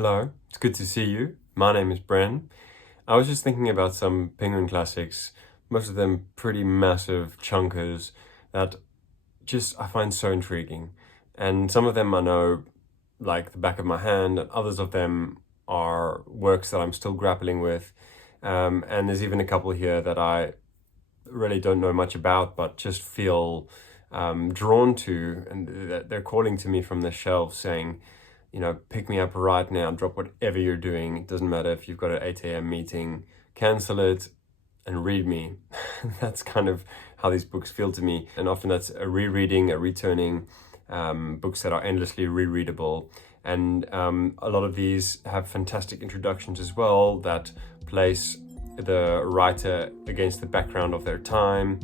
Hello, it's good to see you. My name is Bren. I was just thinking about some Penguin classics, most of them pretty massive chunkers that I find so intriguing. And some of them I know like the back of my hand, and others of them are works that I'm still grappling with. And there's even a couple here that I really don't know much about, but just feel drawn to, and they're calling to me from the shelves saying, pick me up right now, drop whatever you're doing. It doesn't matter if you've got an 8 a.m. meeting, cancel it and read me. That's kind of how these books feel to me. And often that's a rereading, a returning, books that are endlessly rereadable. And a lot of these have fantastic introductions as well that place the writer against the background of their time.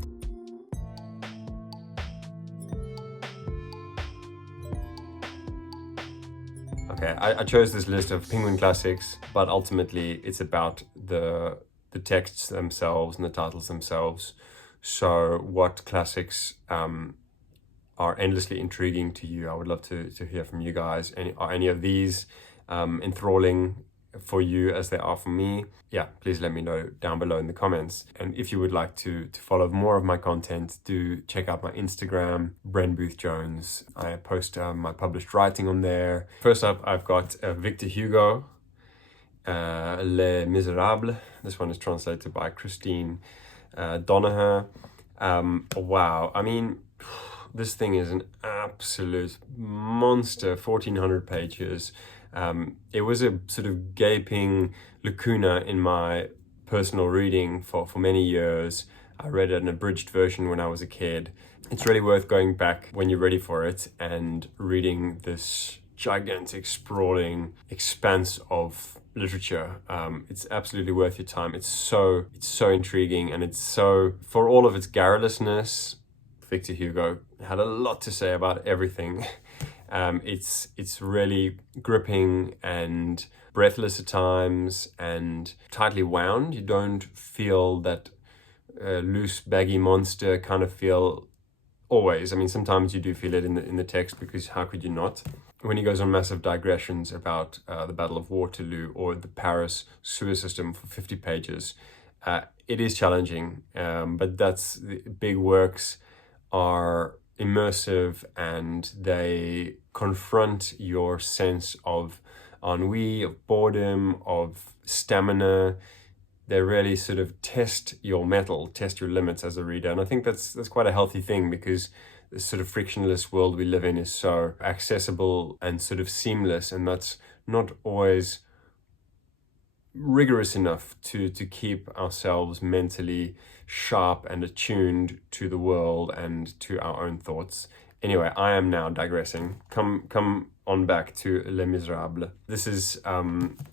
Okay, I chose this list of Penguin classics, but ultimately it's about the texts themselves and the titles themselves. So what classics are endlessly intriguing to you? I would love to hear from you guys. Are any of these enthralling for you as they are for me? Yeah, please let me know down below in the comments. And if you would like to follow more of my content, do check out my Instagram, Bren Booth Jones. I post my published writing on there. First up, I've got Victor Hugo, Les Misérables. This one is translated by Christine Donaher. Wow, I mean, this thing is an absolute monster, 1,400 pages. It was a sort of gaping lacuna in my personal reading for many years. I read an abridged version when I was a kid. It's really worth going back when you're ready for it and reading this gigantic, sprawling expanse of literature. It's absolutely worth your time. It's so intriguing, and it's so, for all of its garrulousness, Victor Hugo had a lot to say about everything. It's really gripping and breathless at times and tightly wound. You don't feel that loose, baggy monster kind of feel always. I mean, sometimes you do feel it in the text, because how could you not? When he goes on massive digressions about the Battle of Waterloo or the Paris sewer system for 50 pages, it is challenging, but that's the big works are immersive, and they confront your sense of ennui, of boredom, of stamina. They really sort of test your mettle, test your limits as a reader. And I think that's quite a healthy thing, because this sort of frictionless world we live in is so accessible and sort of seamless, and that's not always rigorous enough to keep ourselves mentally sharp and attuned to the world and to our own thoughts. Anyway, I am now digressing. Come on back to Les Misérables. This is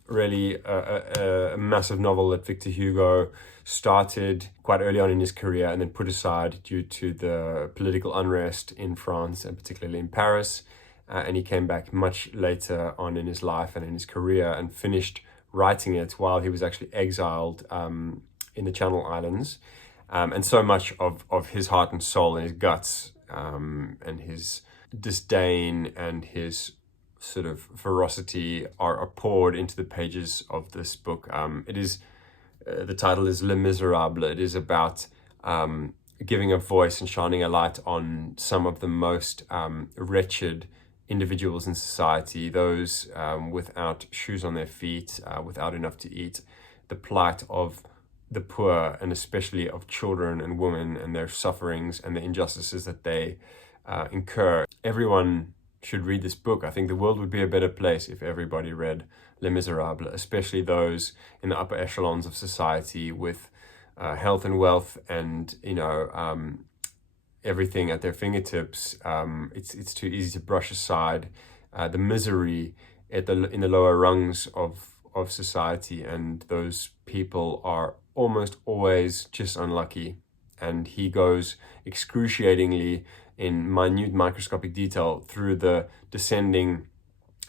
really a massive novel that Victor Hugo started quite early on in his career and then put aside due to the political unrest in France, and particularly in Paris. And he came back much later on in his life and in his career and finished writing it while he was actually exiled in the Channel Islands. And so much of his heart and soul and his guts and his disdain and his sort of ferocity are poured into the pages of this book. It is the title is Les Misérables. It is about giving a voice and shining a light on some of the most wretched individuals in society, those without shoes on their feet, without enough to eat, the plight of the poor, and especially of children and women, and their sufferings and the injustices that they incur. Everyone should read this book. I think the world would be a better place if everybody read Les Misérables, especially those in the upper echelons of society with health and wealth and, everything at their fingertips. It's too easy to brush aside the misery in the lower rungs of society, and those people are almost always just unlucky. And he goes excruciatingly in minute microscopic detail through the descending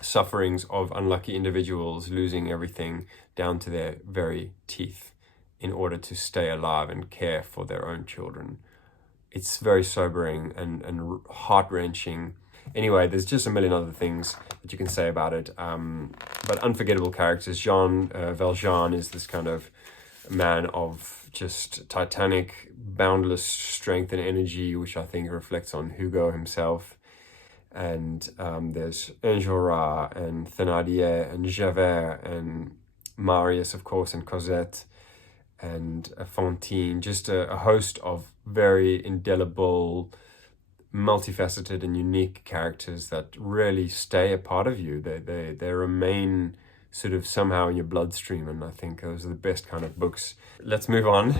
sufferings of unlucky individuals losing everything down to their very teeth in order to stay alive and care for their own children. It's very sobering and heart-wrenching. Anyway, there's just a million other things that you can say about it. But unforgettable characters. Jean Valjean is this kind of man of just titanic, boundless strength and energy, which I think reflects on Hugo himself. And there's Enjolras and Thénardier and Javert and Marius, of course, and Cosette and Fantine. Just a host of very indelible, multifaceted and unique characters that really stay a part of you. They remain sort of somehow in your bloodstream, and I think those are the best kind of books. Let's move on.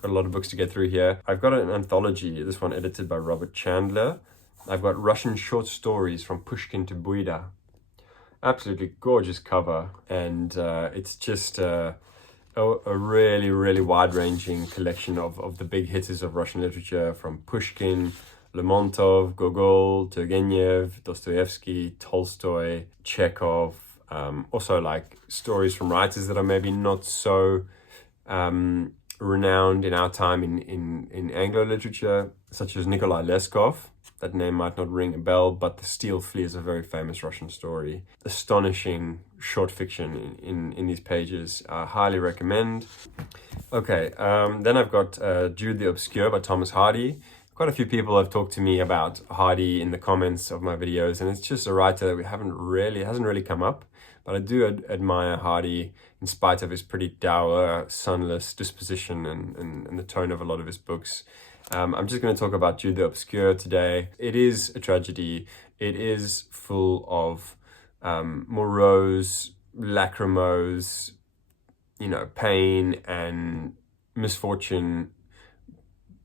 Got a lot of books to get through here. I've got an anthology, this one edited by Robert Chandler. I've got Russian short stories from Pushkin to Buida. Absolutely gorgeous cover, and it's just a really, really wide-ranging collection of the big hitters of Russian literature, from Pushkin, Lermontov, Gogol, Turgenev, Dostoevsky, Tolstoy, Chekhov. Also like stories from writers that are maybe not so renowned in our time in Anglo literature, such as Nikolai Leskov. That name might not ring a bell, but The Steel Flea is a very famous Russian story. Astonishing short fiction in these pages. I highly recommend. Okay, then I've got Jude the Obscure by Thomas Hardy. Quite a few people have talked to me about Hardy in the comments of my videos, and it's just a writer that hasn't really come up. But I do admire Hardy in spite of his pretty dour, sunless disposition and the tone of a lot of his books. I'm just going to talk about Jude the Obscure today. It is a tragedy. It is full of morose, lachrymose, pain and misfortune.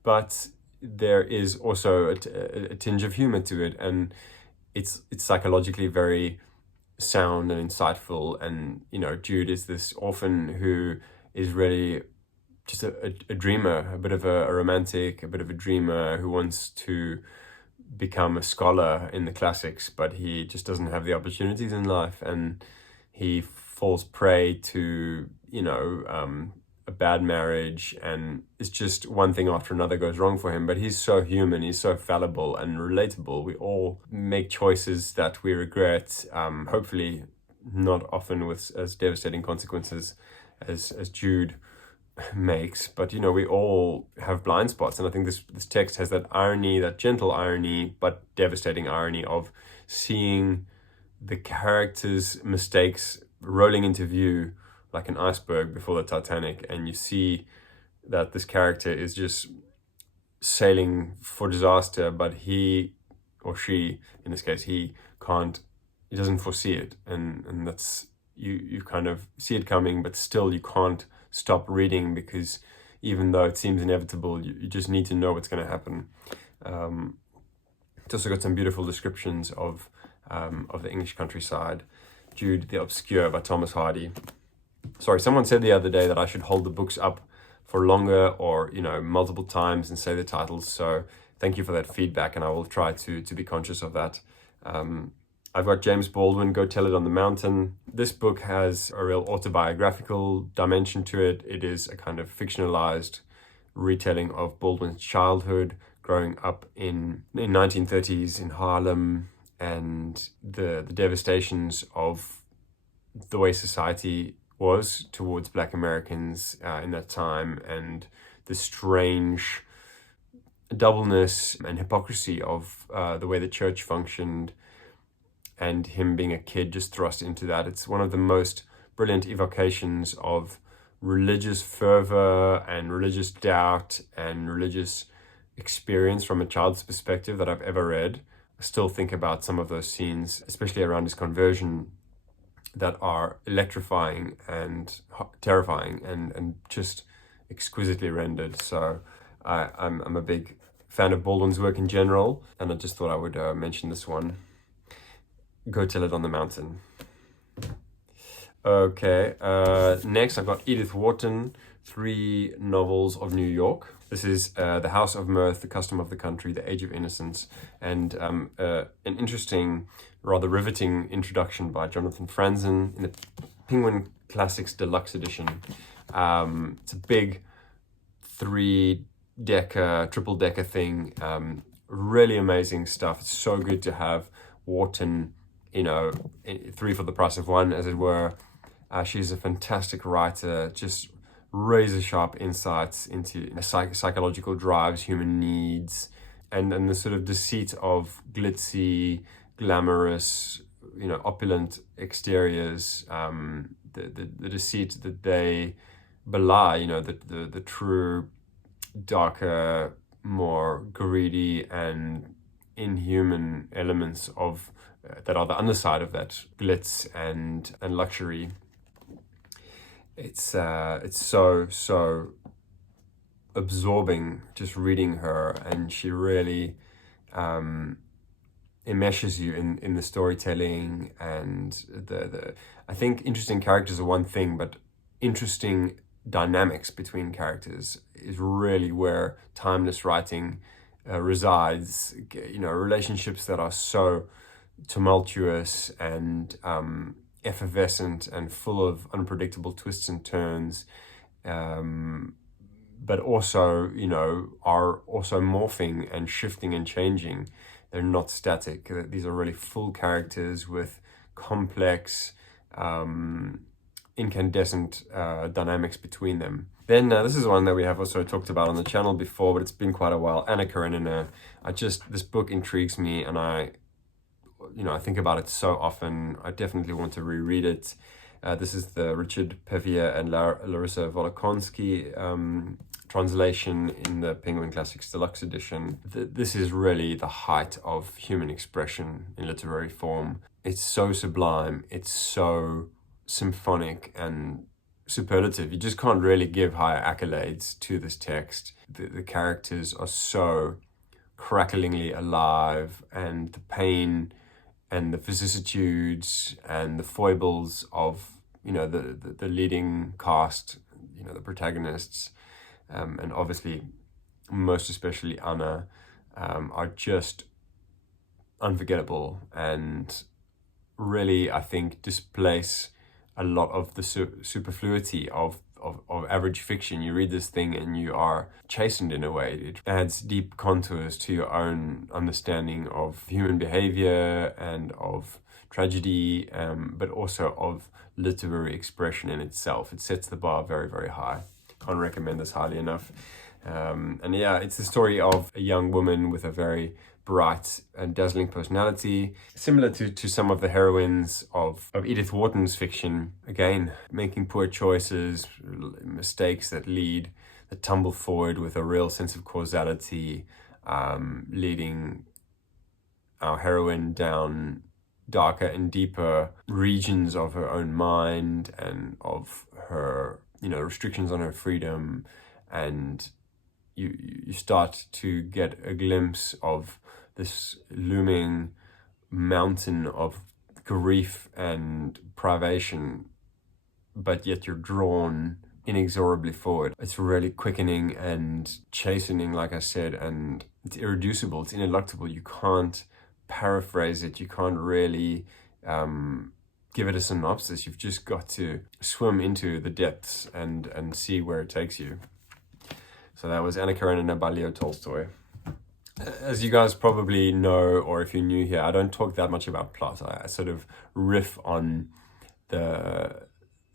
But there is also a tinge of humor to it, and it's psychologically very sound and insightful. And Jude is this orphan who is really just a dreamer, a bit of a romantic, a bit of a dreamer who wants to become a scholar in the classics, but he just doesn't have the opportunities in life, and he falls prey to a bad marriage, and it's just one thing after another goes wrong for him. But he's so human, he's so fallible and relatable. We all make choices that we regret, hopefully not often with as devastating consequences as Jude makes, but we all have blind spots. And I think this text has that irony, that gentle irony but devastating irony of seeing the characters' mistakes rolling into view like an iceberg before the Titanic, and you see that this character is just sailing for disaster, but he or she, in this case he doesn't foresee it, and that's you kind of see it coming, but still you can't stop reading, because even though it seems inevitable, you just need to know what's going to happen. It's also got some beautiful descriptions of the English countryside. Jude the Obscure by Thomas Hardy. Sorry, someone said the other day that I should hold the books up for longer, or multiple times, and say the titles. So thank you for that feedback, and I will try to be conscious of that. I've got James Baldwin, Go Tell It on the Mountain. This book has a real autobiographical dimension to it. It is a kind of fictionalized retelling of Baldwin's childhood, growing up in 1930s in Harlem, and the devastations of the way society was towards Black Americans in that time, and the strange doubleness and hypocrisy of the way the church functioned, and him being a kid just thrust into that. It's one of the most brilliant evocations of religious fervor and religious doubt and religious experience from a child's perspective that I've ever read. I still think about some of those scenes, especially around his conversion, that are electrifying and terrifying and just exquisitely rendered. So I'm a big fan of Baldwin's work in general, and I just thought I would mention this one. Go Tell It on the Mountain. Okay, next I've got Edith Wharton, 3 novels of New York. This is The House of Mirth, The Custom of the Country, The Age of Innocence, and an interesting, rather riveting introduction by Jonathan Franzen in the Penguin Classics Deluxe Edition. It's a big 3-decker, triple-decker thing. Really amazing stuff. It's so good to have Wharton, you know, three for the price of one, as it were. She's a fantastic writer, just razor sharp insights into psychological drives, human needs, and the sort of deceit of glitzy, glamorous, you know, opulent exteriors, the deceit that they belie, you know, the true, darker, more greedy and inhuman elements of that are the underside of that glitz and luxury. It's so absorbing just reading her, and she really enmeshes you in the storytelling, and the I think interesting characters are one thing, but interesting dynamics between characters is really where timeless writing resides. You know, relationships that are so tumultuous and effervescent and full of unpredictable twists and turns, but also, you know, are also morphing and shifting and changing. They're not static. These are really full characters with complex, incandescent dynamics between them. Then this is one that we have also talked about on the channel before, but it's been quite a while. Karenina. This book intrigues me, and I think about it so often. I definitely want to reread it. This is the Richard Pevier and Larissa Volokonsky translation in the Penguin Classics Deluxe Edition. This is really the height of human expression in literary form. It's so sublime, it's so symphonic and superlative. You just can't really give higher accolades to this text. The characters are so cracklingly alive, and the pain and the vicissitudes and the foibles of, you know, the leading cast, you know, the protagonists, and obviously most especially Anna, are just unforgettable, and really, I think, displace a lot of the superfluity of average fiction. You read this thing and you are chastened in a way. It adds deep contours to your own understanding of human behavior and of tragedy, but also of literary expression in itself. It sets the bar very, very high. Can't recommend this highly enough. And yeah, it's the story of a young woman with a very bright and dazzling personality, similar to some of the heroines of Edith Wharton's fiction. Again, making poor choices, mistakes that tumble forward with a real sense of causality, leading our heroine down darker and deeper regions of her own mind and of her, you know, restrictions on her freedom. And you start to get a glimpse of this looming mountain of grief and privation, but yet you're drawn inexorably forward. It's really quickening and chastening, like I said, and it's irreducible, it's ineluctable. You can't paraphrase it, you can't really give it a synopsis. You've just got to swim into the depths and see where it takes you. So that was Anna Karenina by Leo Tolstoy. As you guys probably know, or if you're new here, I don't talk that much about plot. I sort of riff on the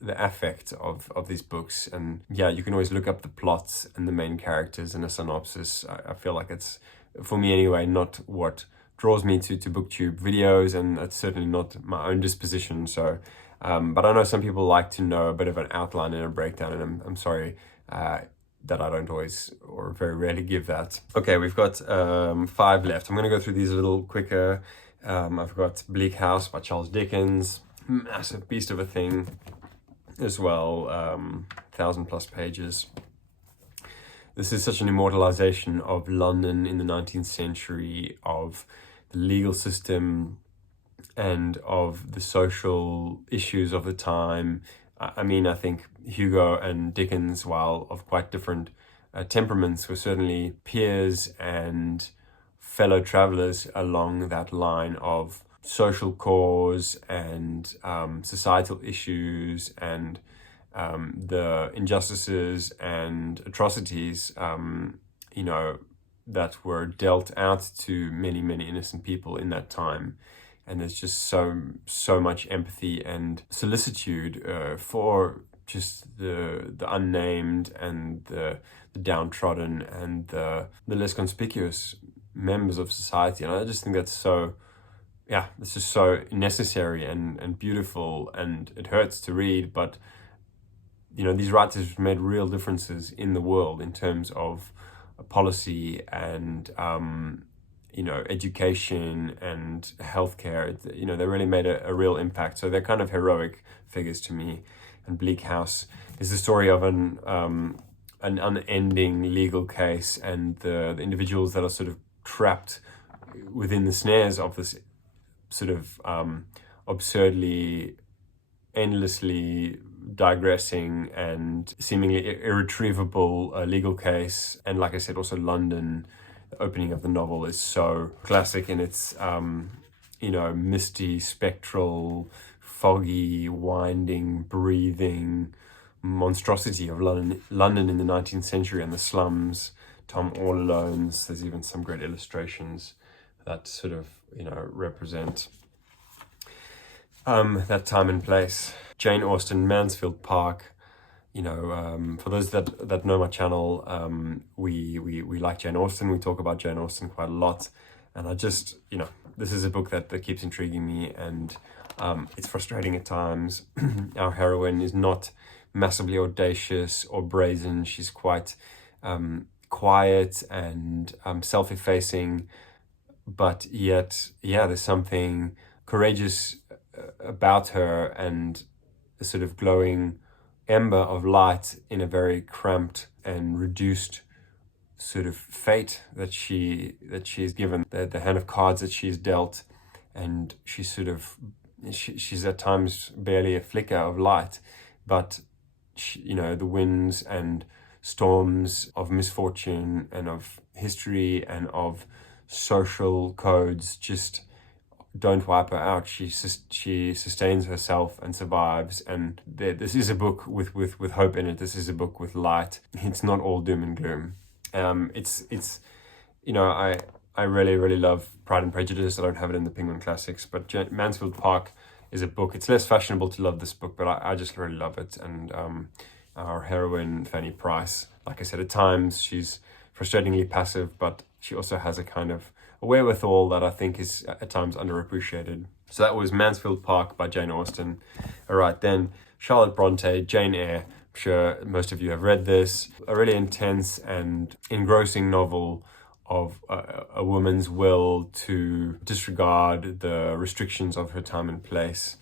affect of these books. And yeah, you can always look up the plots and the main characters and a synopsis. I feel like it's, for me anyway, not what draws me to booktube videos, and it's certainly not my own disposition. So, but I know some people like to know a bit of an outline and a breakdown, and I'm sorry that I don't always, or very rarely, give that. Okay, we've got 5 left. I'm going to go through these a little quicker. I've got Bleak House by Charles Dickens. Massive beast of a thing as well. 1,000+ pages. This is such an immortalization of London in the 19th century, of the legal system and of the social issues of the time. I mean, I think Hugo and Dickens, while of quite different temperaments, were certainly peers and fellow travelers along that line of social cause and societal issues and the injustices and atrocities, that were dealt out to many, many innocent people in that time. and there's just so much empathy and solicitude for just the unnamed and the downtrodden and the less conspicuous members of society. And I just think that's so, yeah, it's just so necessary and beautiful, and it hurts to read, but you know, these writers have made real differences in the world in terms of policy and you know, education and healthcare. You know, they really made a real impact. So they're kind of heroic figures to me. And Bleak House is the story of an unending legal case, and the individuals that are sort of trapped within the snares of this sort of absurdly, endlessly digressing and seemingly irretrievable legal case. And like I said, also London, the opening of the novel is so classic in its you know, misty, spectral, foggy, winding, breathing monstrosity of London in the 19th century and the slums, Tom All Alones. There's even some great illustrations that sort of, you know, represent that time and place. Jane Austen, Mansfield Park. You know, for those that know my channel, we like Jane Austen. We talk about Jane Austen quite a lot, and I just, you know, this is a book that keeps intriguing me, and it's frustrating at times. Our heroine is not massively audacious or brazen. She's quite quiet and self-effacing, but yet, yeah, there's something courageous about her, and a sort of glowing ember of light in a very cramped and reduced sort of fate that she is given, the hand of cards that she's dealt, and she's at times barely a flicker of light, but she, you know, the winds and storms of misfortune and of history and of social codes just don't wipe her out. She sustains herself and survives, and this is a book with hope in it. This is a book with light. It's not all doom and gloom. It's you know, I really love Pride and Prejudice. I don't have it in the Penguin Classics, but Mansfield Park is a book. It's less fashionable to love this book, but I just really love it. And our heroine, Fanny Price, like I said, at times she's frustratingly passive, but she also has a kind of a wherewithal that I think is at times underappreciated. So that was Mansfield Park by Jane Austen. All right, then Charlotte Brontë, Jane Eyre. I'm sure most of you have read this. A really intense and engrossing novel of a woman's will to disregard the restrictions of her time and place.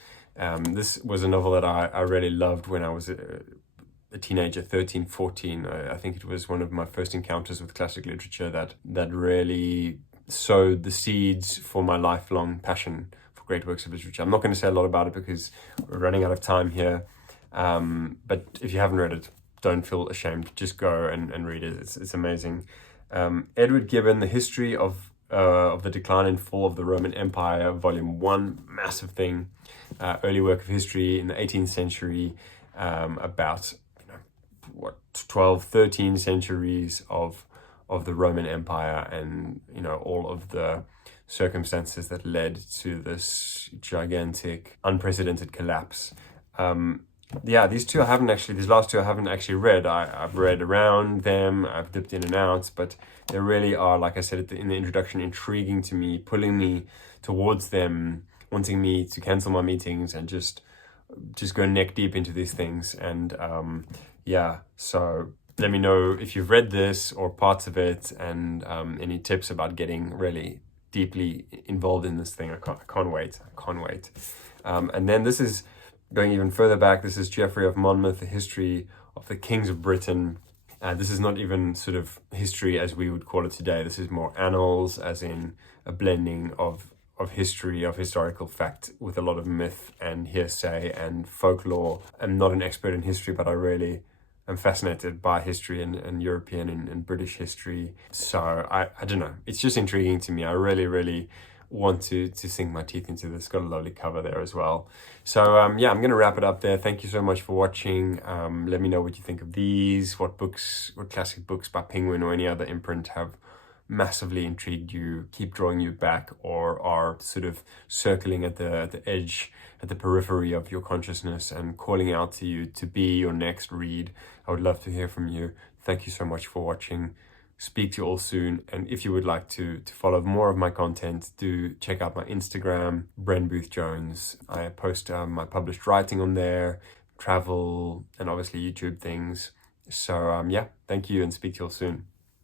This was a novel that I really loved when I was a teenager, 13, 14. I think it was one of my first encounters with classic literature that really sowed the seeds for my lifelong passion for great works of literature. I'm not going to say a lot about it because we're running out of time here. But if you haven't read it, don't feel ashamed. Just go and read it. It's amazing. Edward Gibbon, The History of the Decline and Fall of the Roman Empire, Volume 1, massive thing. Early work of history in the 18th century, about 12, 13 centuries of the Roman Empire, and all of the circumstances that led to this gigantic, unprecedented collapse. These last two I haven't actually read. I've read around them, I've dipped in and out, but they really are, like I said in the introduction, intriguing to me, pulling me towards them, wanting me to cancel my meetings and just go neck deep into these things. And so let me know if you've read this or parts of it, and any tips about getting really deeply involved in this thing. I can't wait. And then this is going even further back. This is Geoffrey of Monmouth, The History of the Kings of Britain. This is not even sort of history as we would call it today. This is more annals, as in a blending of history, of historical fact, with a lot of myth and hearsay and folklore. I'm not an expert in history, but I really am fascinated by history and European and British history. So I don't know, it's just intriguing to me. I really want to sink my teeth into this. Got a lovely cover there as well. So I'm going to wrap it up there. Thank you so much for watching. Let me know what you think of these. What classic books by Penguin or any other imprint have massively intrigued you, keep drawing you back, or are sort of circling at the edge, at the periphery of your consciousness and calling out to you to be your next read. I would love to hear from you. Thank you so much for watching. Speak to you all soon. And if you would like to follow more of my content, do check out my Instagram, Bren Booth Jones. I post my published writing on there, travel, and obviously YouTube things. So yeah, thank you, and speak to you all soon.